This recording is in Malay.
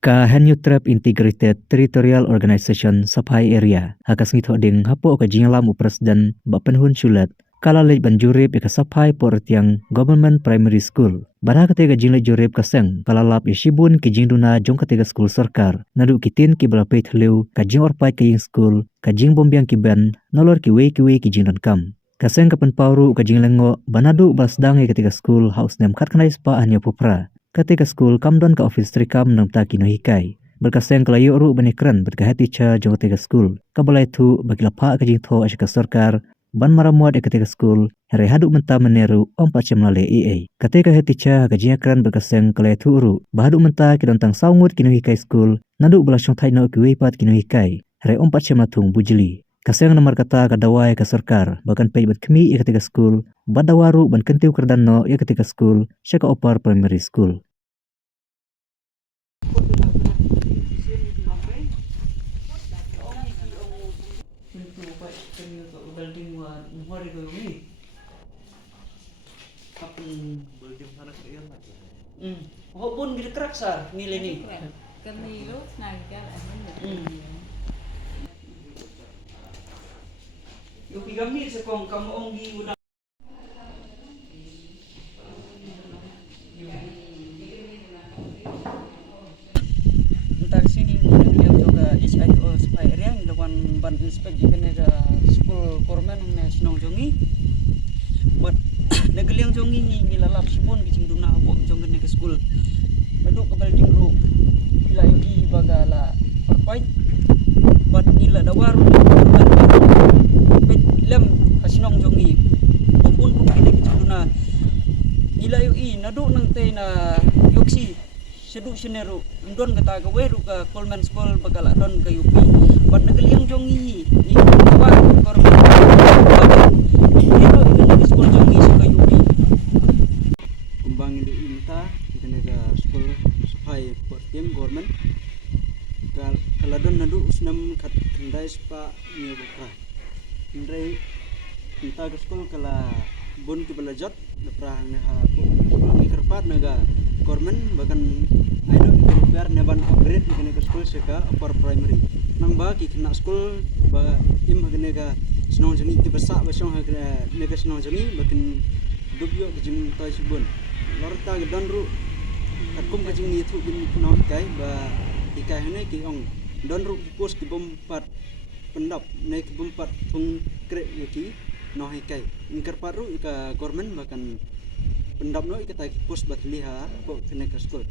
Ka Hanyutrap Integrated Territorial Organization Sapai Area hakas ngitho ding hapo ka jinglam Presiden Bapenhun Sulat kala lej banjurip ka Sapai Portiang Government Primary School. Barha ketiga jingle jurip kaseng kala lap yashibun ki jingduna jong ketiga school sarkar nadu kitin ki balapet hliu ka jing orpai ki ying school ka jing bombiang ki ben nolor ki we ki jingdan kam. Kaseng kapan pauru ka jinglengo banadu basdangi ketiga school house nem katkanai spa hanya pupra. Ketika school kamdon ke office trikam nang taki no hikai. Berkaseng kelayu ru benikran berkah teacher jong ketika school. Kabalai tu bagi lapa ke jingtho asyik sarkar ban maramuat ketika school hari haduk menta meneru ompat cemlale EA. Ketika teacher ke jingkran berkaseng kelayu tu ru bahaduk menta ke tentang saungut kino hikai school naduk belasong thai no ki weipat kino hikai hari ompat cemlatung bujeli. Kaseng nomor kata kadawai ke sarkar bahkan pay bat kemi ketika school badawaru ban kentiu kerdanno ketika school syaka opar primary school. Hopun gila kerak sar nilai ni. Kami lu naga Yung pigamit sa kong kamuong giuna. Entar sini yang juga HIO Sapai Area yang lawan ban inspect juga nega school korban ne senong jongi. Buat negeliang jongi ni lalap sibon bicing duna apa jong nega school. Baduk ke building ru. Ila yogi bagala perpai. Buat nila dawaru lem asinong jongi pun kini kicuduna ila yui nadu nang te na yoksi sedu seneru ndon kata gawe ru ka Coleman School bagala don ka yupi bat nagaliang jongi ni kawa korban ito ikon school jongi sa ka yupi kumbang di inta ikanaga school Sapai Portiang government kaladon nadu usnam kat kendai spa ni bukra Indrai kita ke sekolah kala bon ki belajat leprah ne ha kerpat naga government bahkan ayo biar neban upgrade kene ke sekolah seka upper primary nang ba ki kena sekolah ba im kene ga senong jeni ti besak ba song ha ne ke senong jeni bakin dubyo ke jeng tai sibun lorta ke dan ru akum ke jeng ni thu bin nong kai ba ikai hene ki ong dan ru pos ki bom pat pendap naik bempat pung krek yaki no hikai ingkar paru ika government bahkan pendap no ika tak pos bat liha kok kena ke school.